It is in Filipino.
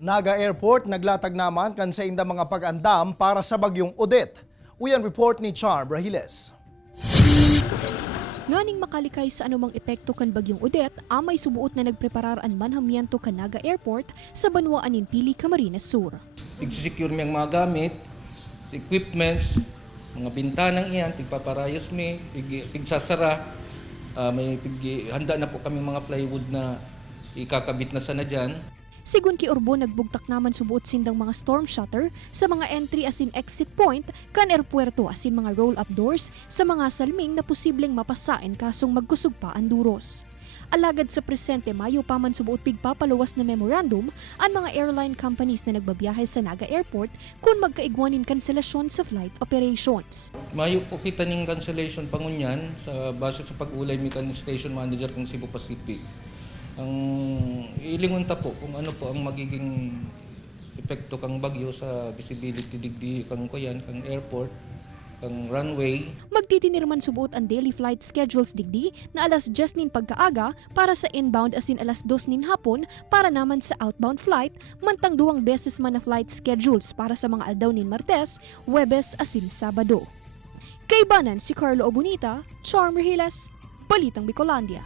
Naga Airport naglatag naman kan sa inda mga pag-andam para sa bagyong Odette. Uyan report ni Char Brahiles. Nganing makalikay sa anumang epekto kan bagyong Odette, amay subuot na nagpreparar ang manhamiento kan Naga Airport sa Banwaan in Pili, Camarines Sur. Pig-secure mi ang mga gamit, equipments, mga bintanang iyan, pigpaparayos mi, pigsasara, handa na po kami mga plywood na ikakabit na sana dyan. Sigun ki Orbo, nagbugtak naman subuot sindang mga storm shutter sa mga entry as in exit point kan airpuerto as in mga roll-up doors sa mga salming na posibleng mapasain kasong magkusog pa ang duros. Alagad sa presente Mayo pa man subuot pigpapaluwas na memorandum ang mga airline companies na nagbabiyahe sa Naga Airport kung magkaigwanin kanselasyon sa flight operations. Mayo po kita ning cancellation pangunyan sa base sa pag-ulay mi kan station manager ng Cebu Pacific. Ang ilingon ta po kung ano po ang magiging epekto kang bagyo sa visibility digdi kang kuyan kang airport kang runway. Magtitinirman subuot ang daily flight schedules digdi na alas 10 nin pagkaaga para sa inbound as in alas 2 nin hapon para naman sa outbound flight, mantang 2 beses man na flight schedules para sa mga aldaw nin Martes, Huwebes as in Sabado. Kay Banan si Carlo Obunita, Char Brahiles, Balitang Bicolandia.